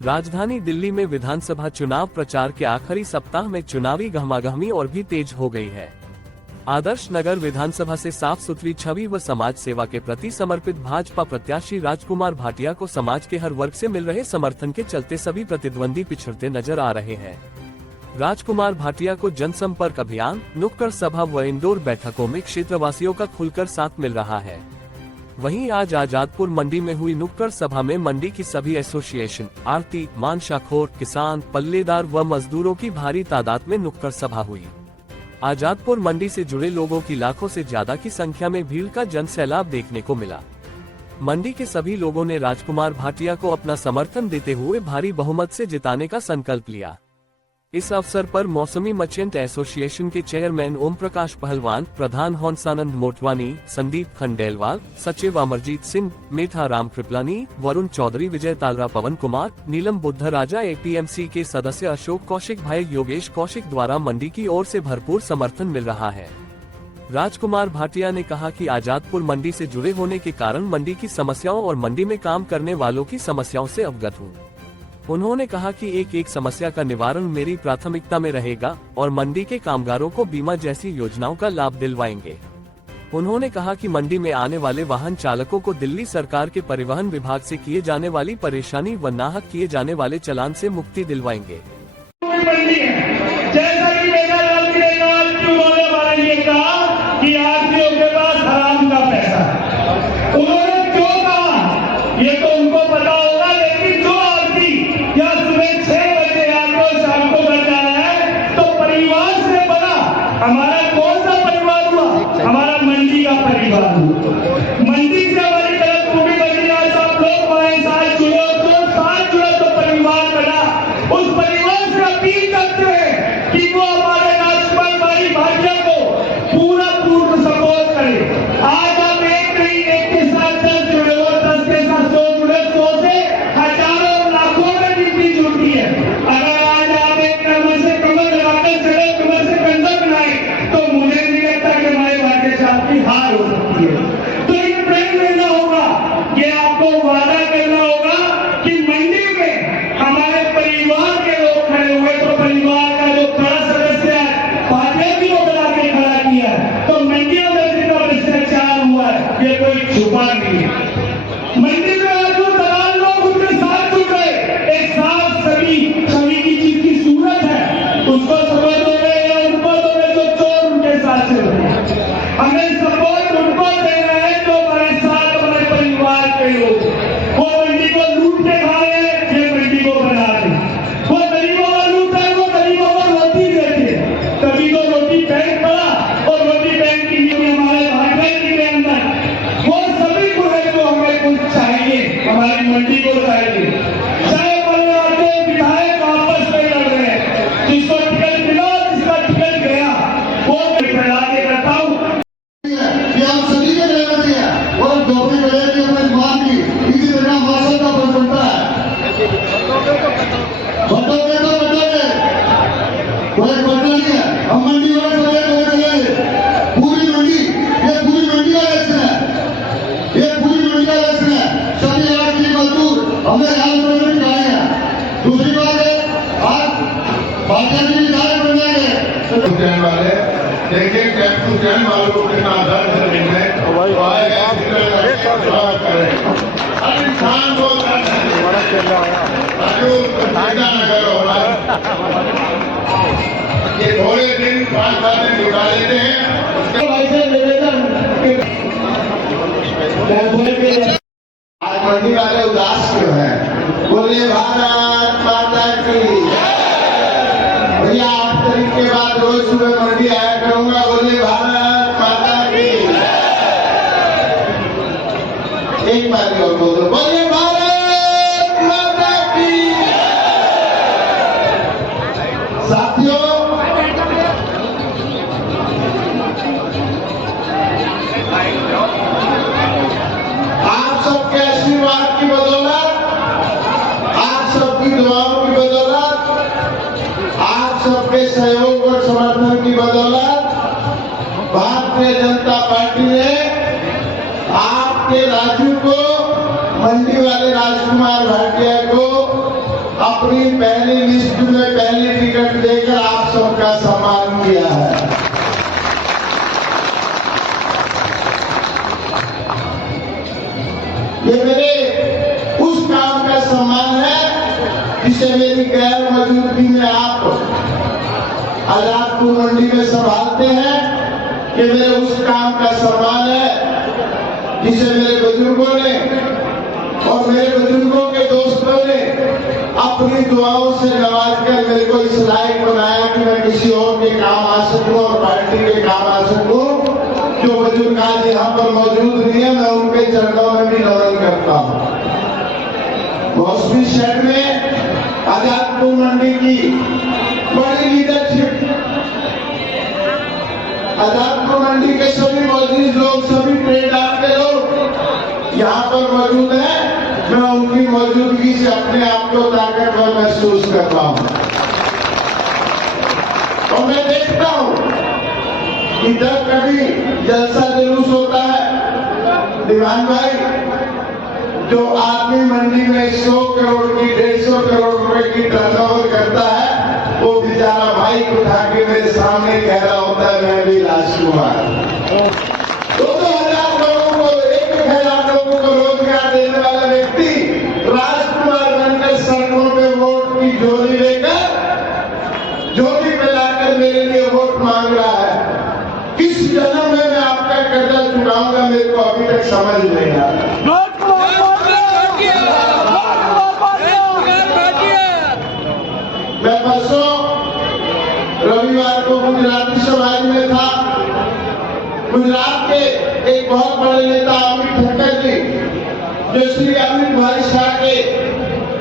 राजधानी दिल्ली में विधानसभा चुनाव प्रचार के आखिरी सप्ताह में चुनावी गहमागहमी और भी तेज हो गई है। आदर्श नगर विधानसभा से साफ सुथरी छवि व समाज सेवा के प्रति समर्पित भाजपा प्रत्याशी राजकुमार भाटिया को समाज के हर वर्ग से मिल रहे समर्थन के चलते सभी प्रतिद्वंदी पिछड़ते नजर आ रहे हैं। राजकुमार भाटिया को जनसंपर्क अभियान, नुक्कड़ सभा व इंडोर बैठकों में क्षेत्रवासियों का खुलकर साथ मिल रहा है। वहीं आज आजादपुर मंडी में हुई नुक्कड़ सभा में मंडी की सभी एसोसिएशन, आरती, मांसाखोर, किसान, पल्लेदार व मजदूरों की भारी तादाद में नुक्कड़ सभा हुई। आजादपुर मंडी से जुड़े लोगों की लाखों से ज्यादा की संख्या में भीड़ का जनसैलाब देखने को मिला। मंडी के सभी लोगों ने राजकुमार भाटिया को अपना समर्थन देते हुए भारी बहुमत से जिताने का संकल्प लिया। इस अवसर पर मौसमी मर्चेंट एसोसिएशन के चेयरमैन ओम प्रकाश पहलवान, प्रधान हंसानंद मोटवानी, संदीप खंडेलवाल, सचिव अमरजीत सिंह, मेथा राम कृपलानी, वरुण चौधरी, विजय तालरा, पवन कुमार, नीलम बुद्धराजा, एपीएमसी के सदस्य अशोक कौशिक, भाई योगेश कौशिक द्वारा मंडी की ओर से भरपूर समर्थन मिल रहा है। राजकुमार भाटिया ने कहा कि आजादपुर मंडी से जुड़े होने के कारण मंडी की समस्याओं और मंडी में काम करने वालों की समस्याओं से अवगत हूँ। उन्होंने कहा कि एक समस्या का निवारण मेरी प्राथमिकता में रहेगा और मंडी के कामगारों को बीमा जैसी योजनाओं का लाभ दिलवाएंगे। उन्होंने कहा कि मंडी में आने वाले वाहन चालकों को दिल्ली सरकार के परिवहन विभाग से किए जाने वाली परेशानी व नाहक किए जाने वाले चालान से मुक्ति दिलवाएंगे। जैसा कि कि आदमियों के पास हराम का पैसा, उन्होंने क्यों कहा ये तो उनको पता होगा, लेकिन जो आदमी या सुबह 6 बजे आपको शाम को घर जाना है तो परिवार से बड़ा हमारा कौन सा परिवार हुआ? हमारा मंडी का परिवार हुआ। मंडी से हमारी गलत खूबी बनी। आज आप लोग हमारे साथ जुड़े तो साथ जुड़े तो परिवार बना। उस परिवार से अपील करते हैं कि वो हमारे राजकुमार भाटिया को पूरा सपोर्ट करें। आज आप एक के साथ 10 जुड़े हो, 10 के साथ 100 जुड़े, 100 से हजारों लाखों में गिनती जुड़ती है। अगर आज आप एक कमर से कमर लगाकर चले, कमर से कंधा बनाए तो मुझे नहीं लगता कि हमारे भाग्य साहब की हार हो सकती है। तो एक प्रेम लेना होगा, ये आपको वादा करना होगा कि मंडी में हमारे परिवार के लोग खड़े हुए तो परिवार का जो बड़ा सदस्य है भाटिया भी को बना के खड़ा किया है। तो मंडियों में जितना भ्रष्टाचार हुआ है ये कोई छुपा नहीं है। मंडी में आज जो दलाल लोग उनके साथ जुड़ गए, एक साफ छवि की चीज की सूरत है, उसको समझ दोगे या उनको दोगे जो चोर उनके साथ चल रहे हैं। हमें सपोर्ट उनको देना है जो हमारे साथ हमारे परिवार के लोग। वो मंडी को लूट के खा रहे हैं, ये मंडी को बना रहे हैं। वो गरीबों का लूट है, वो गरीबों को रोटी देते हैं, तभी तो रोटी बैंक पड़ा। और रोटी बैंक की नीति हमारे भाजपा के अंदर वो सभी को है जो हमें कुछ चाहिए, हमारी मंडी को चाहिए। चाहे परिवार के विधायक आपस में लड़ रहे हैं, जिसको टिकट मिला, जिसका टिकट गया, वो फैला के करता हूँ कि आप सभी के लेना चाहिए और डॉक्टरी वजह की अपनी मां की इसी तरह मौसम का फर्क पड़ता है। बटोगे तो बटोगे, कोई बटना नहीं है। हम मंडी वाले पूरी मंडी, ये पूरी मंडी का इलेक्शन है, ये पूरी मंडी का इलेक्शन है। सभी आदमी मजदूर हमने राजनीति में आए हैं। दूसरी बात है, आज भाजपा की विधायक बन गए वाले, देखिए टैक्स स्टैंड वालों को कितना दर्द है। हर इंसान को ये थोड़े दिन 5-7 दिन जुटा लेते हैं, उसके आज मंडी वाले उदास क्यों है? बोले भारत माता की। भैया 8 तारीख के बाद रोज सुबह मंडी आया करूंगा, बोले भारत माता की। एक बार और बोल दो, बोले भारत माता की। साथियों, आप सबके आशीर्वाद की बदौलत, आप सबकी दुआओं की बदौलत, आप सबके सहयोग और समर्थन की बदौलत भारतीय जनता पार्टी ने आपके राजू को, मंडी वाले राजकुमार भाटिया को अपनी पहली लिस्ट में पहली टिकट देकर आप सबका सम्मान किया है। ये मेरे उस काम का सम्मान है जिसे मेरी गैर मौजूदगी में आप आजादपुर मंडी में संभालते हैं। कि मेरे उस काम का सम्मान है जिसे मेरे बुजुर्गों ने और मेरे बुजुर्गों के दोस्तों ने अपनी दुआओं से नवाज कर मेरे को इस लायक बनाया कि मैं किसी और के काम आ सकूं और पार्टी के काम आ सकूं। जो बुजुर्ग आज यहाँ पर मौजूद नहीं है, मैं उनके चरणों में भी नमन करता हूँ। मौसमी शहर में आजादपुर मंडी की बड़ी लीडरशिप, आजादपुर मंडी के सभी मौजूद लोग, सभी ट्रेडर के लोग यहाँ पर मौजूद हैं। मैं उनकी मौजूदगी से अपने आप को ताकतवर महसूस करता हूँ और मैं देखता हूँ कि जब कभी जलसा जुलूस होता है, दीवान भाई जो आदमी मंडी में 100 करोड़ की 150 करोड़ रुपए की टर्नओवर करता है, वो बेचारा बाइक उठा के मेरे सामने कह रहा होता है मैं भी राजकुमार। 2,000 लोगों को 1,000 लोगों को रोजगार देने वाला व्यक्ति राजकुमार बनकर सड़कों पे वोट की झोली लेकर झोली पे लाकर मेरे लिए वोट मांग रहा है। किस जन्म में मैं आपका कर्जा चुकाऊंगा, मेरे को अभी तक समझ नहीं आ रहा। मैं परसों रविवार को गुजराती समाज में था। गुजरात के एक बहुत बड़े नेता अमित ठक्कर जी, जो श्री अमित भाई शाह के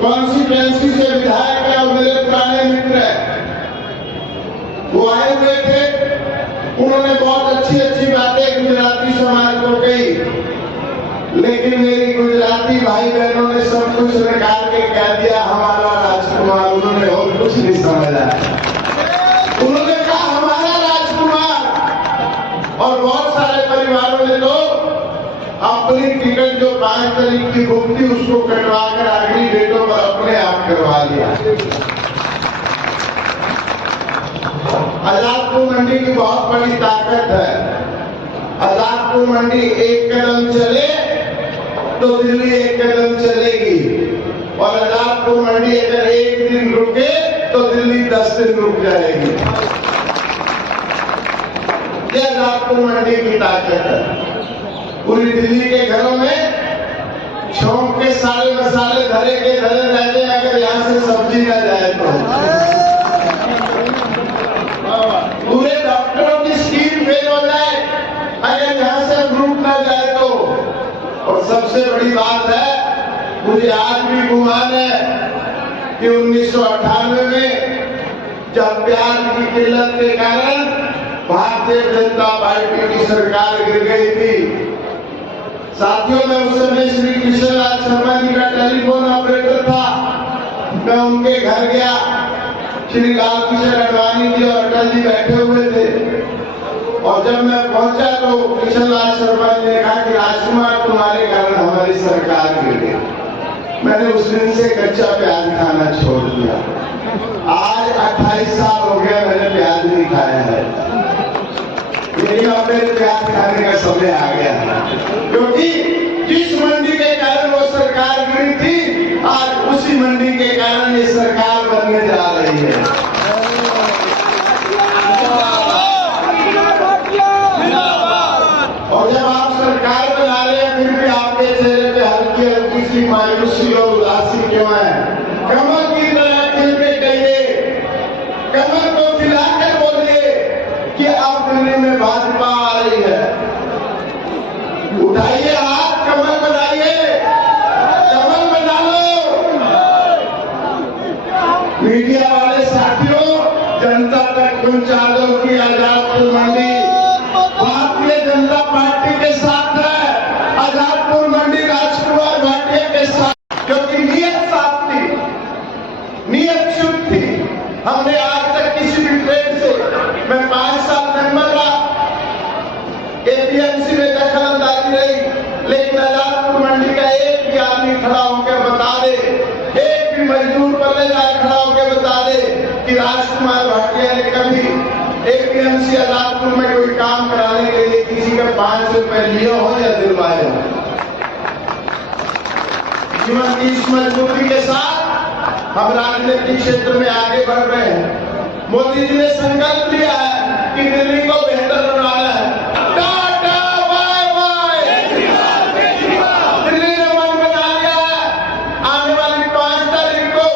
कॉन्स्टिट्यूएंसी से विधायक है और मेरे पुराने मित्र हैं, वो आए हुए थे। उन्होंने बहुत अच्छी अच्छी बातें गुजराती समाज को कही, लेकिन मेरी गुजराती भाई बहनों ने सब कुछ निकाल के कह दिया हमारा राजकुमार। उन्होंने और कुछ नहीं समझा। उन्होंने कहा हमारा राजकुमार, और बहुत सारे परिवारों ने तो अपनी टिकट जो 5 तारीख की बुक थी उसको कटवा कर अगली डेटों पर अपने आप करवा लिया। आजादपुर मंडी की बहुत बड़ी ताकत है। आजादपुर मंडी एक कदम चले तो दिल्ली एक कदम चलेगी, और आजादपुर मंडी अगर एक दिन रुके तो दिल्ली 10 दिन रुक जाएगी। यह आजादपुर मंडी की ताकत है। पूरी दिल्ली के घरों में छौंक के सारे मसाले धरे के धरे रहते हैं, अगर यहाँ से सब्जी न जाए तो। पूरे डॉक्टरों की स्कीम फेल हो जाए अगर यहाँ से फ्रूट न जाए तो। और सबसे बड़ी बात है, मुझे आज भी गुमान है कि 1998 में जब प्याज की किल्लत के कारण भारतीय जनता पार्टी की सरकार गिर गई थी, साथियों मैं उस समय श्री कृष्णलाल शर्मा जी का टेलीफोन ऑपरेटर था। मैं उनके घर गया, श्री लाल किशन अडवाणी जी और अटल जी बैठे हुए थे, और जब मैं पहुंचा तो कृष्णलाल शर्मा जी ने कहा कि राजकुमार तुम्हारे कारण हमारी सरकार गिर गई। मैंने उस दिन से कच्चा प्याज खाना छोड़ दिया। आज 28 साल हो गया मैंने प्याज नहीं खाया है, लेकिन अब मेरे प्याज खाने का समय आ गया है, क्योंकि जिस मंडी के कारण वो सरकार गिरी थी, आज उसी मंडी के कारण ये सरकार बनने जा रही है। और जब आप सरकार बना रहे हैं फिर भी आपके चेहरे पे हल्की हल्की सी मायूसी और उदासी क्यों है? कमल की तरह खिल के कहिए, कमल को खिलाकर बोलिए कि अब दिल्ली में भाजपा आ रही है। उठाइए हाथ, कमल बनाइए, कमल बना लो। मीडिया वाले साथियों, जनता तक पहुंचा दो कि आजादपुर मंडी भारतीय जनता पार्टी के साथ है, आजादपुर मंडी राजकुमार भाटिया के साथ, क्योंकि नियत साफ थी, नियत शुद्ध थी। हमने आज तक किसी भी ट्रेड से, मैं 5 साल मेंबर रहा, एपीएमसी में दखल अंदाजी रही, लेकिन आजादपुर मंडी का एक भी आदमी खड़ा होकर बता दे, एक भी जरूर पल्लेदार खड़ा होकर बता दे कि राजकुमार भाटिया ने कभी एपीएमसी आजादपुर में कोई काम कराने के लिए किसी का 5 रुपए लिया हो या दिलवाए हो। जीवन की इस मजबूती के साथ हम राजनीतिक क्षेत्र में आगे बढ़ रहे हैं। मोदी जी ने संकल्प लिया है कि दिल्ली को बेहतर बनाना है। Tata bye bye. दिल्ली ने मन बना लिया है, आने वाली 5 तारीख को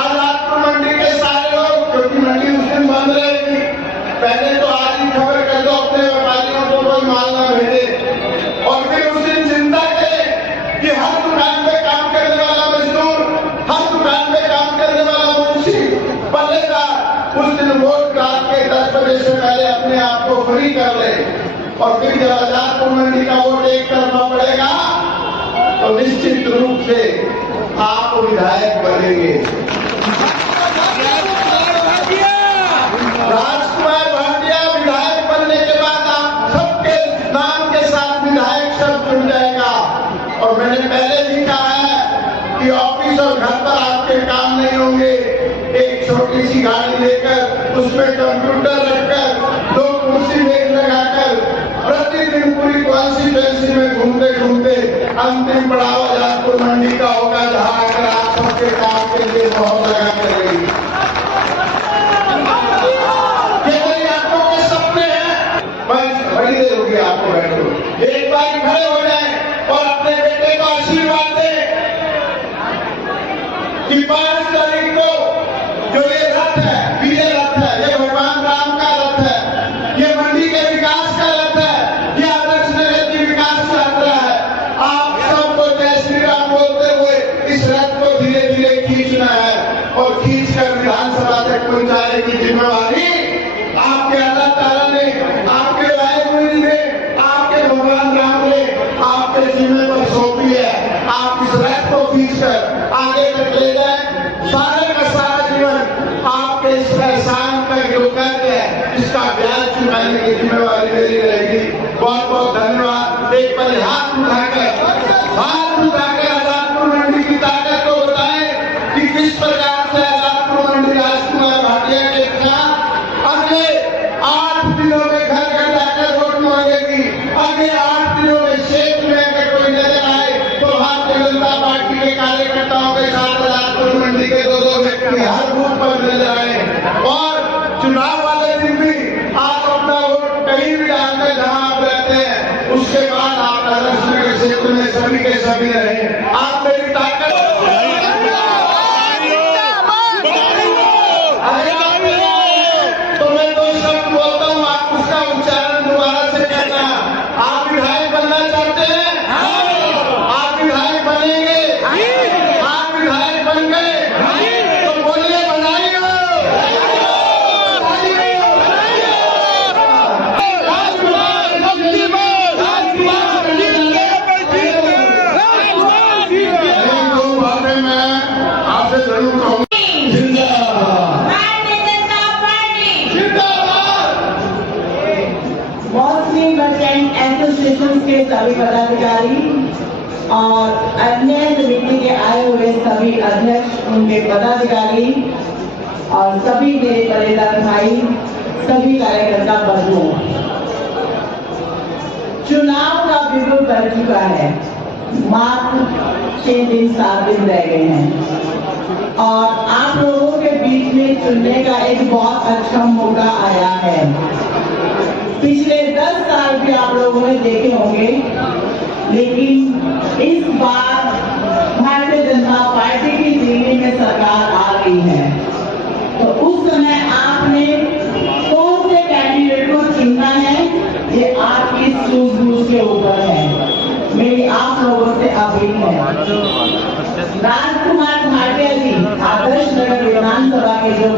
आजादपुर मंडी के सारे लोग, क्योंकि मंडी उस दिन बंद रहेगी, पहले तो आज ही खबर कर दो अपने व्यापारियों को कोई माल न भेजे, और फिर उस दिन चिंता करें कि हर दुकान पे काम करने वाला मजदूर, हर दुकान पे काम करने वाला मुंशी, पल्लेदार उस दिन वोट रात के 10 बजे से पहले अपने आप को फ्री कर ले। और फिर जब आजादपुर मंडी का वोट एक तरफा पड़ेगा तो निश्चित रूप से आप विधायक बनेंगे। राजकुमार भाटिया विधायक बनने के बाद आप सबके नाम के साथ विधायक शब्द जुड़ जाएगा। और मैंने पहले भी कहा है कि ऑफिस और घर पर आपके काम नहीं होंगे। एक छोटी सी गाड़ी लेकर उसमें कंप्यूटर रखकर 2 कुर्सी मेज लगाकर प्रतिदिन पूरी कॉन्स्टिट्यूएंसी में घूमते घूमते अंतिम पड़ाव आजादपुर मंडी का होगा, जहां आकर आप सबके काम के लिए बहुत लगा करेगी। बड़ी देर होगी आपको बैठो, एक बार खड़े हो जाए और अपने बेटे को आशीर्वाद दे कि 5 तारीख को जो ये रथ है, विजय रथ है, ये भगवान राम का रथ है, ये मंडी के विकास का रथ है, ये आदर्श नगर की विकास यात्रा है। आप सबको जय श्री राम बोलते हुए इस रथ को धीरे धीरे खींचना है और खींचकर विधानसभा तक पहुंचाने की जिम्मेवारी आपके अल्लाह ताला ने, आपके वाहिगुरु ने, आपके भगवान राम ने आपके जिम्मे पर सौंपी है। आप इस रथ को खींचकर आगे तक ले जाए। सारे का सारा जीवन आपके इस एहसान का जो कर्ज है, इसका ब्याज चुकाने की जिम्मेवारी मेरी रहेगी। बहुत बहुत धन्यवाद। एक बार हाथ उठाकर आजादपुर मंडी की ताकत को बताएं कि किस प्रकार से आजादपुर मंडी राजकुमार भाटिया के साथ अगले 8 दिनों में घर घर जाकर वोट मांगेगी। अगले 8 दिनों में क्षेत्र में अगर कोई नजर आए तो भारतीय जनता पार्टी के कार्यकर्ताओं के साथ आजादपुर मंडी के 2-2 व्यक्ति हर बूथ पर नजर आए। और चुनाव वाले दिन भी आप अपना वोट कहीं भी डालते जहां आप रहते हैं, उसके बाद आप आदर्श नगर क्षेत्र में सभी के सभी रहे। आप मेरी ताकत एसोसिएशन के सभी पदाधिकारी और अन्य समिति के आए हुए सभी अध्यक्ष, उनके पदाधिकारी और सभी मेरे पल्लेदार भाई, सभी कार्यकर्ता बंधुओं, चुनाव का बिगुल कर चुका है। मात्र 6 दिन 7 दिन रह गए हैं और आप लोगों के बीच में चुनने का एक बहुत अच्छा मौका आया है। पिछले 10 साल भी आप लोगों ने देखे होंगे, लेकिन इस बार भारतीय जनता पार्टी की दिल्ली में सरकार आ रही है, तो उस समय आपने कौन से कैंडिडेट को चुनना है, ये आपकी सूझबूझ के ऊपर है। मेरी आप लोगों से अपील है, राजकुमार भाटिया जी आदर्श नगर विधानसभा के जो